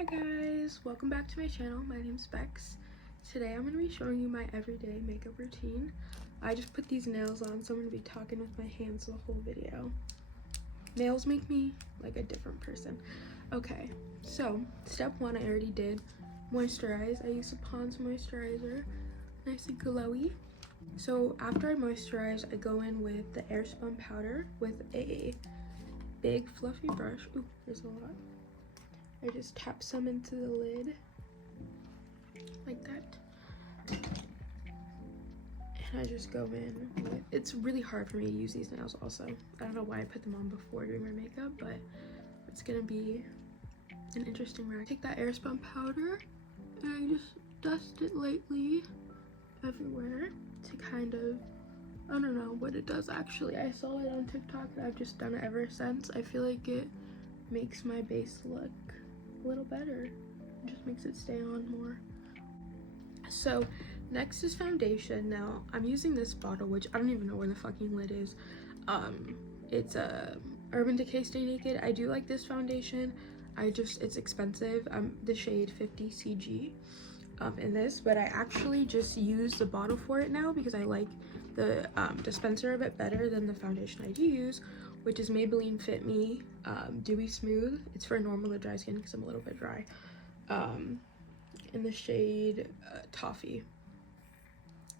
Hi guys, welcome back to my channel. My name's Bex. Today I'm going to be showing you my everyday makeup routine. I just put these nails on, so I'm going to be talking with my hands the whole video. Nails make me like a different person. Okay, so step one I already did. Moisturize. I use a Pond's moisturizer. Nice and glowy. So after I moisturize, I go in with the Airspun powder with a big fluffy brush. Ooh, there's a lot. I just tap some into the lid like that, and I just go in with, it's really hard for me to use these nails also. I don't know why I put them on before doing my makeup, but it's gonna be an interesting ride. Take that Airspun powder and I just dust it lightly everywhere to kind of, I don't know what it does actually. I saw it on TikTok and I've just done it ever since. I feel like it makes my base look a little better. It just makes it stay on more. So next is foundation. Now I'm using this bottle, which I don't even know where the fucking lid is. It's a Urban Decay Stay Naked. I do like this foundation. It's expensive. The shade 50 CG in this, but I actually just use the bottle for it now because I like the dispenser a bit better than the foundation I do use, which is Maybelline Fit Me Dewy Smooth. It's for normal to dry skin because I'm a little bit dry. In the shade Toffee.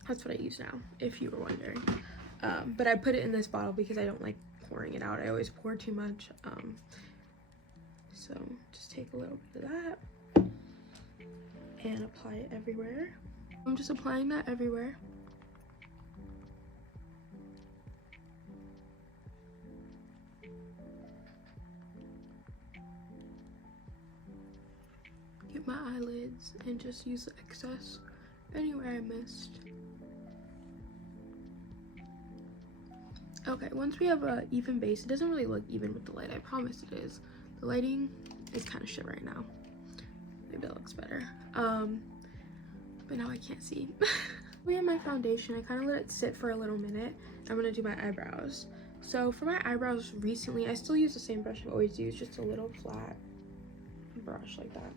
That's what I use now, if you were wondering. But I put it in this bottle because I don't like pouring it out. I always pour too much. So just take a little bit of that and apply it everywhere. I'm just applying that everywhere. Get my eyelids and just use the excess anywhere I missed. Okay, once we have an even base, it doesn't really look even with the light, I promise it is. The lighting is kind of shit right now. Maybe that looks better. But now I can't see. We have my foundation. I kind of let it sit for a little minute. I'm gonna do my eyebrows. So for my eyebrows recently, I still use the same brush I've always used, just a little flat brush like that.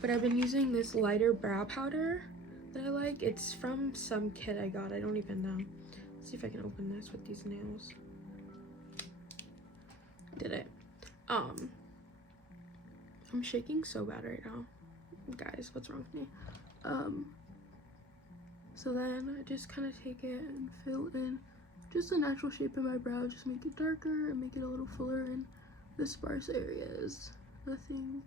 But I've been using this lighter brow powder that I like. It's from some kit I got. I don't even know. Let's see if I can open this with these nails. Did it. I'm shaking so bad right now. Guys, what's wrong with me? So then I just kind of take it and fill in just the natural shape of my brow. Just make it darker and make it a little fuller in the sparse areas. Nothing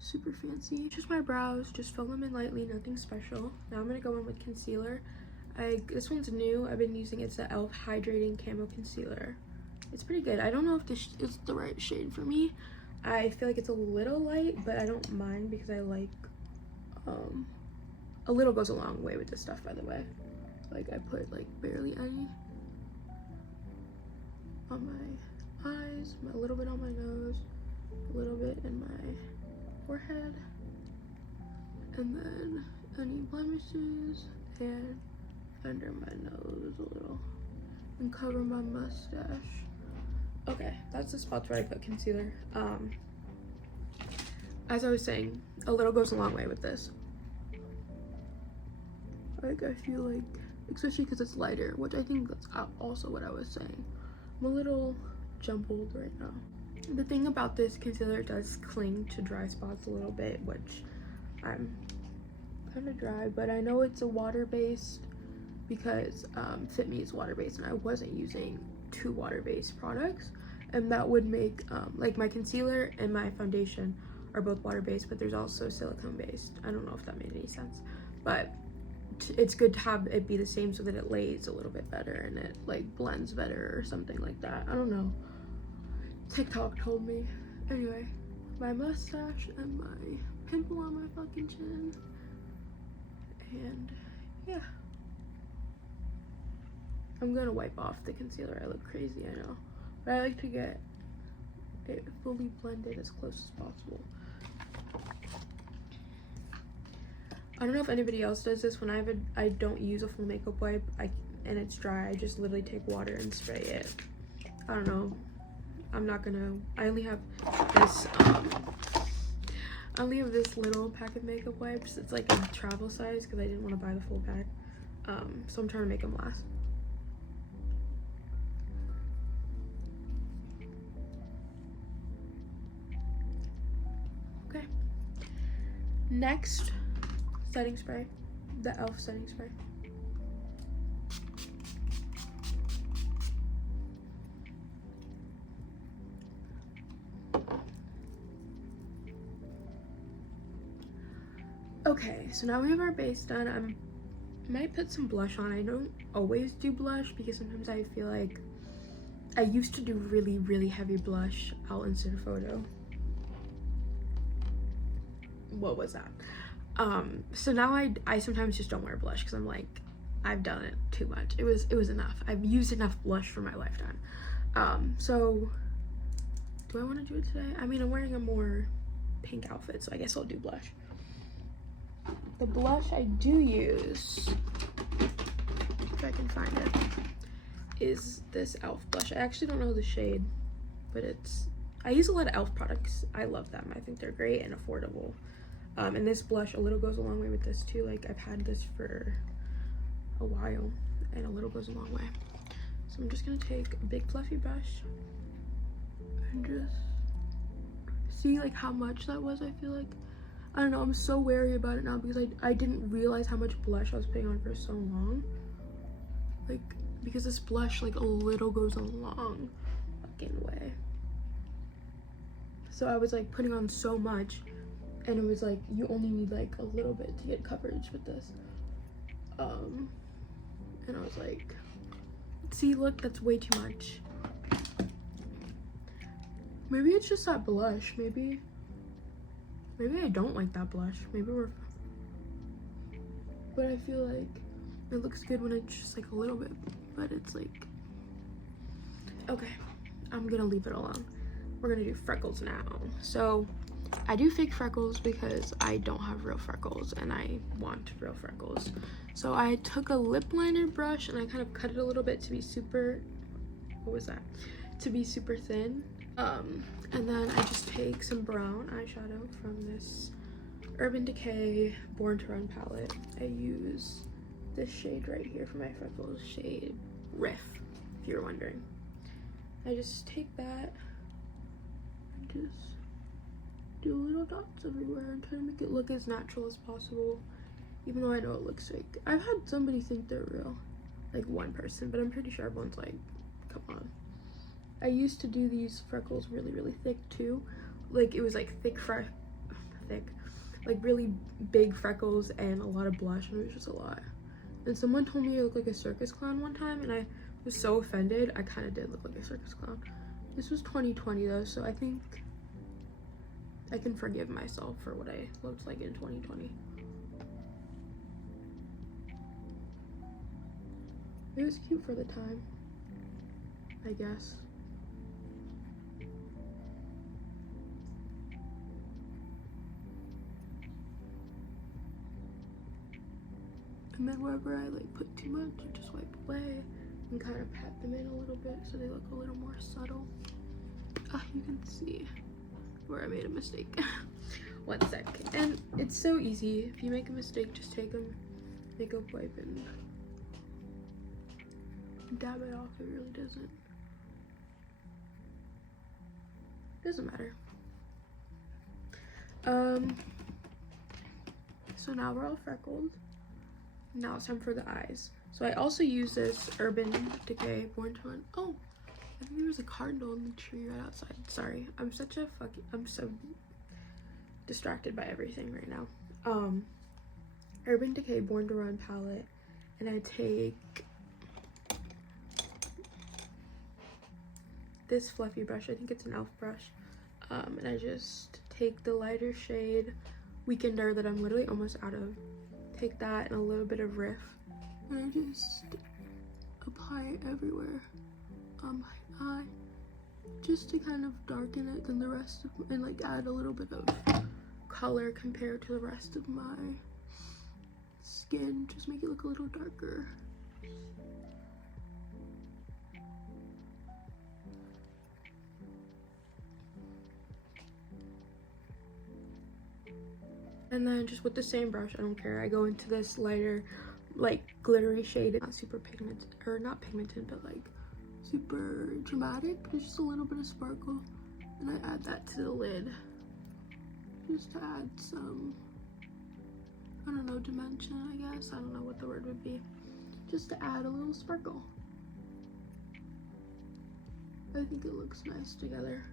super fancy. Just my brows, just fill them in lightly, nothing special. Now I'm gonna go in with concealer. This one's new. I've been using it's the e.l.f. Hydrating Camo Concealer. It's pretty good. I don't know if this is the right shade for me. I feel like it's a little light, but I don't mind because I like a little goes a long way with this stuff, by the way. Like I put like barely any on my eyes, a little bit on my nose, a little bit in my forehead, and then any blemishes and under my nose a little, and cover my mustache. Okay, that's the spots where I put concealer. As I was saying, a little goes a long way with this. Like I feel like, especially because it's lighter, which I think that's also what I was saying. I'm a little jumbled right now. The thing about this concealer, does cling to dry spots a little bit, which I'm kind of dry, but I know it's a water-based because Fit Me is water-based and I wasn't using two water-based products, and that would make like my concealer and my foundation are both water-based, but there's also silicone-based. I don't know if that made any sense, but it's good to have it be the same so that it lays a little bit better and it like blends better or something like that. I don't know, TikTok told me. Anyway, my mustache and my pimple on my fucking chin, and yeah, I'm gonna wipe off the concealer. I look crazy, I know, but I like to get it fully blended as close as possible. I don't know if anybody else does this. When I don't use a full makeup wipe and it's dry, I just literally take water and spray it. I don't know. I'm not gonna, I only have this I only have this little pack of makeup wipes. It's like a travel size because I didn't want to buy the full pack. So I'm trying to make them last. Okay. Next, setting spray. The e.l.f. setting spray. Okay, so now we have our base done. I might put some blush on. I don't always do blush because sometimes I feel like I used to do really heavy blush. I'll insert a photo. What was that? So now I sometimes just don't wear blush because I'm like, I've done it too much. It was enough. I've used enough blush for my lifetime. So do I want to do it today? I mean, I'm wearing a more pink outfit, so I guess I'll do blush. The blush I do use, if I can find it, is this e.l.f. blush. I actually don't know the shade, but I use a lot of e.l.f. products. I love them. I think they're great and affordable. And this blush, a little goes a long way with this too. Like, I've had this for a while, and a little goes a long way. So I'm just gonna take a big fluffy brush and just see like how much that was. I feel like, I don't know, I'm so wary about it now because I didn't realize how much blush I was putting on for so long. Like, because this blush, like, a little goes a long fucking way. So I was like putting on so much, and it was like, you only need like a little bit to get coverage with this. And I was like, see, look, that's way too much. Maybe it's just that blush. Maybe I don't like that blush. But I feel like it looks good when it's just like a little bit, but it's like, okay, I'm gonna leave it alone. We're gonna do freckles now. So I do fake freckles because I don't have real freckles and I want real freckles. So I took a lip liner brush and I kind of cut it a little bit to be super, to be super thin. And then I just take some brown eyeshadow from this Urban Decay Born to Run palette. I use this shade right here for my freckles, shade Riff, if you're wondering. I just take that and just do little dots everywhere and try to make it look as natural as possible, even though I know it looks fake. I've had somebody think they're real, like one person, but I'm pretty sure everyone's like, come on. I used to do these freckles really thick too. Like, it was like thick, like really big freckles and a lot of blush, and it was just a lot. And someone told me I looked like a circus clown one time, and I was so offended. I kind of did look like a circus clown. This was 2020 though, so I think I can forgive myself for what I looked like in 2020. It was cute for the time, I guess. And then wherever I like put too much, I just wipe away and kind of pat them in a little bit so they look a little more subtle. You can see where I made a mistake. One sec. And it's so easy. If you make a mistake, just take a makeup wipe and dab it off. It really doesn't matter. So now we're all freckled. Now it's time for the eyes. So I also use this Urban Decay Born to Run. Oh, I think there was a cardinal in the tree right outside. Sorry, I'm so distracted by everything right now. Urban Decay Born to Run palette, and I take this fluffy brush. I think it's an e.l.f. brush. And I just take the lighter shade Weekender that I'm literally almost out of. Take that and a little bit of Riff, and I just apply it everywhere on my eye, just to kind of darken it than the rest of, and like add a little bit of color compared to the rest of my skin, just make it look a little darker. And then just with the same brush, I don't care, I go into this lighter, like glittery shade. Not super pigmented, or not pigmented, but like super dramatic. There's just a little bit of sparkle, and I add that to the lid just to add some, I don't know, dimension, I guess. I don't know what the word would be. Just to add a little sparkle. I think it looks nice together.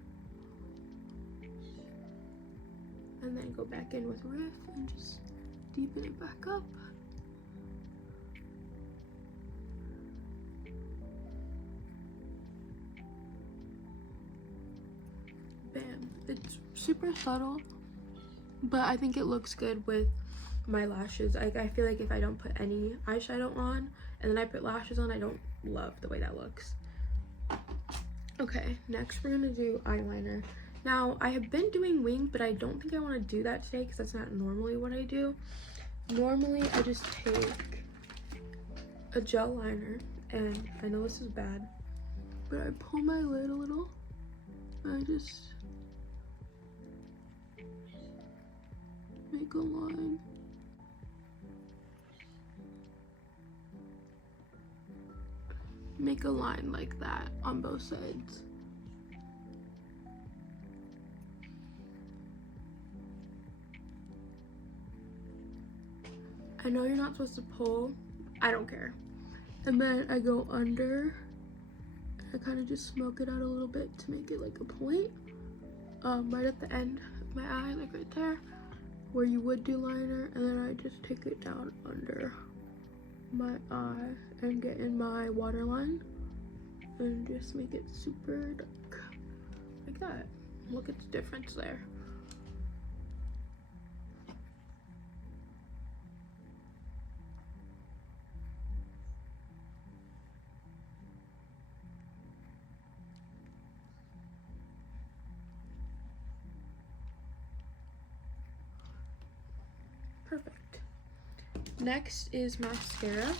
And then go back in with Riff and just deepen it back up. Bam. It's super subtle, but I think it looks good with my lashes. Like, I feel like if I don't put any eyeshadow on and then I put lashes on, I don't love the way that looks. Okay, next we're gonna do eyeliner. Now, I have been doing wing, but I don't think I want to do that today because that's not normally what I do. Normally, I just take a gel liner, and I know this is bad, but I pull my lid a little, and I just make a line. Make a line like that on both sides. I know you're not supposed to pull, I don't care. And then I go under, and I kind of just smoke it out a little bit to make it like a point, right at the end of my eye, like right there, where you would do liner. And then I just take it down under my eye and get in my waterline and just make it super dark, like that. Look at the difference there. Perfect. Next is mascara.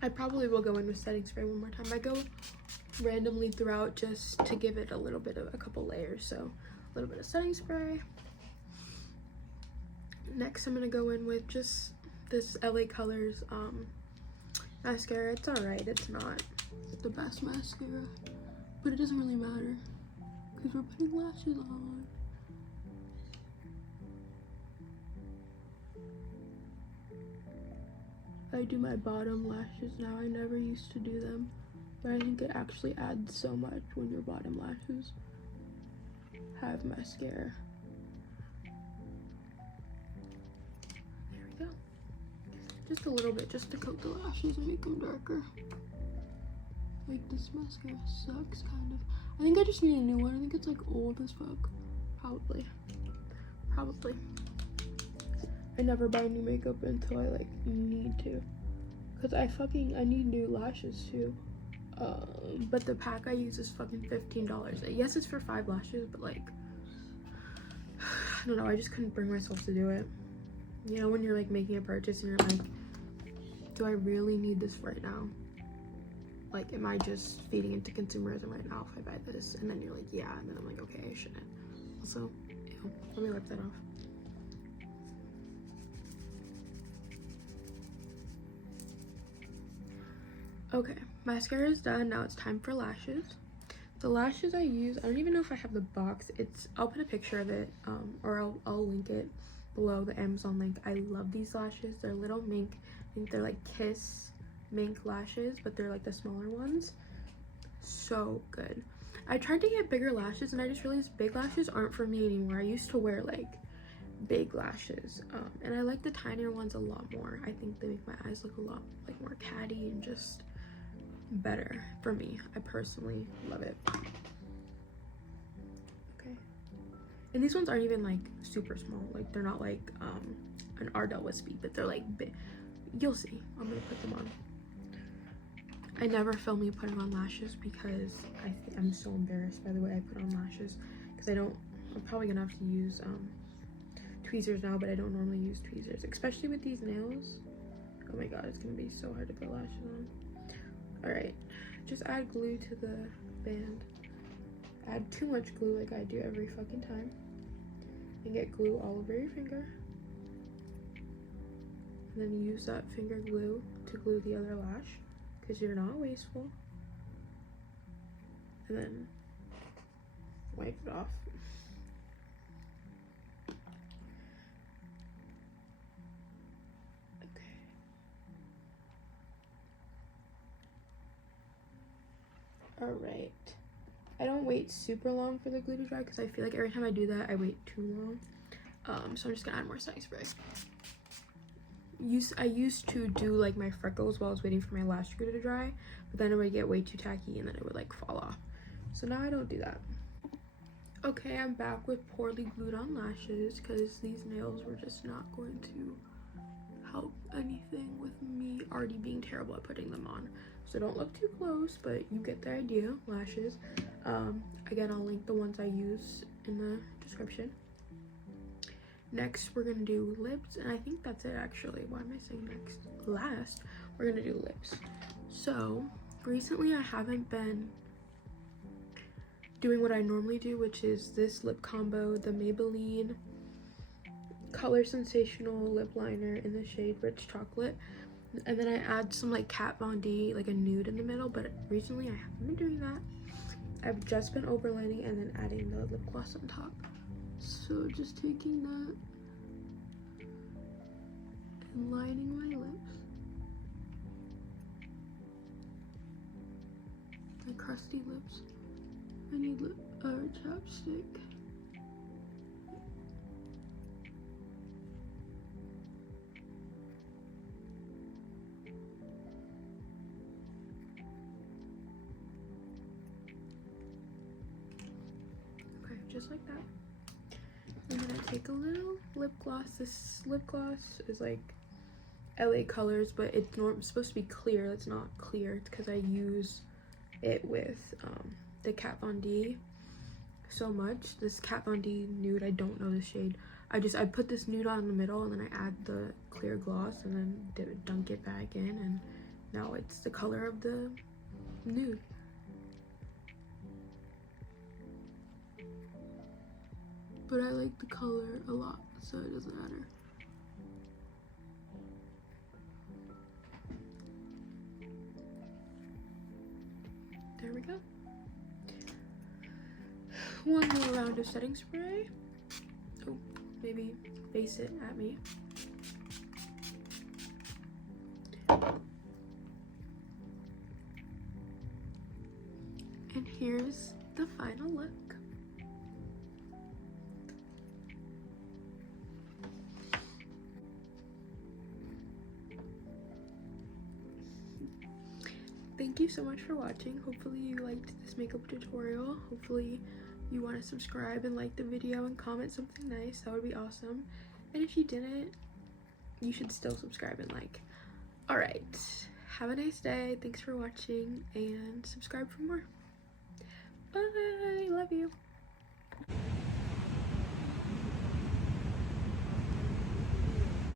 I probably will go in with setting spray one more time. I go randomly throughout just to give it a little bit of a couple layers. So a little bit of setting spray. Next I'm gonna go in with just this LA Colors mascara. It's alright, it's not the best mascara, but it doesn't really matter because we're putting lashes on. I do my bottom lashes now. I never used to do them, but I think it actually adds so much when your bottom lashes have mascara. There we go. Just a little bit, just to coat the lashes and make them darker. Like, this mascara sucks, kind of. I think I just need a new one. I think it's like old as fuck. Probably. I never buy new makeup until I like need to, because I need new lashes too. But the pack I use is fucking $15. Yes, it's for 5 lashes, but like, I don't know, I just couldn't bring myself to do it. You know, when you're like making a purchase and you're like, do I really need this right now? Like, am I just feeding into consumerism right now if I buy this? And then you're like, yeah, and then I'm like, okay, I shouldn't. Also, ew, let me wipe that off. Okay, mascara is done. Now it's time for lashes. The lashes I use, I don't even know if I have the box. I'll put a picture of it, or I'll link it below, the Amazon link. I love these lashes. They're little mink. I think they're like Kiss mink lashes, but they're like the smaller ones. So good. I tried to get bigger lashes, and I just realized big lashes aren't for me anymore. I used to wear like big lashes, and I like the tinier ones a lot more. I think they make my eyes look a lot like more catty and just better for me. I personally love it. Okay, and these ones aren't even like super small. Like, they're not like an Ardell Wispy, but they're like big. You'll see. I'm gonna put them on. I never film me putting on lashes because I'm so embarrassed by the way I put on lashes, because I'm probably gonna have to use tweezers now, but I don't normally use tweezers, especially with these nails. Oh my god, it's gonna be so hard to put lashes on. All right, just add glue to the band. Add too much glue like I do every fucking time, and get glue all over your finger. and then use that finger glue to glue the other lash because you're not wasteful, and then wipe it off. Alright, I don't wait super long for the glue to dry because I feel like every time I do that I wait too long. So I'm just gonna add more setting spray. I used to do like my freckles while I was waiting for my lash glue to dry, but then it would get way too tacky and then it would like fall off. So now I don't do that. Okay, I'm back with poorly glued on lashes because these nails were just not going to help anything with me already being terrible at putting them on. So don't look too close, but you get the idea. Lashes. Again, I'll link the ones I use in the description. Next, we're gonna do lips, and I think that's it actually. Why am I saying next? Last, we're gonna do lips. So recently I haven't been doing what I normally do, which is this lip combo, the Maybelline Color Sensational lip liner in the shade Rich Chocolate, and then I add some like Kat Von D, like a nude in the middle. But recently I haven't been doing that. I've just been overlining and then adding the lip gloss on top. So just taking that and lining my lips, my crusty lips. I need chapstick. Okay, just like that. I'm gonna take a little lip gloss. This lip gloss is like LA Colors, but it's supposed to be clear. It's not clear. It's because I use it with the Kat Von D so much. This Kat Von D nude, I don't know the shade. I put this nude on in the middle and then I add the clear gloss and then dunk it back in, and now it's the color of the nude. But I like the color a lot, so it doesn't matter. There we go. One more round of setting spray. Oh, maybe face it at me. And here's the final look. Thank you so much for watching. Hopefully you liked this makeup tutorial. Hopefully you want to subscribe and like the video and comment something nice. That would be awesome. And if you didn't, you should still subscribe and like. Alright, have a nice day. Thanks for watching and subscribe for more. Bye. Love you.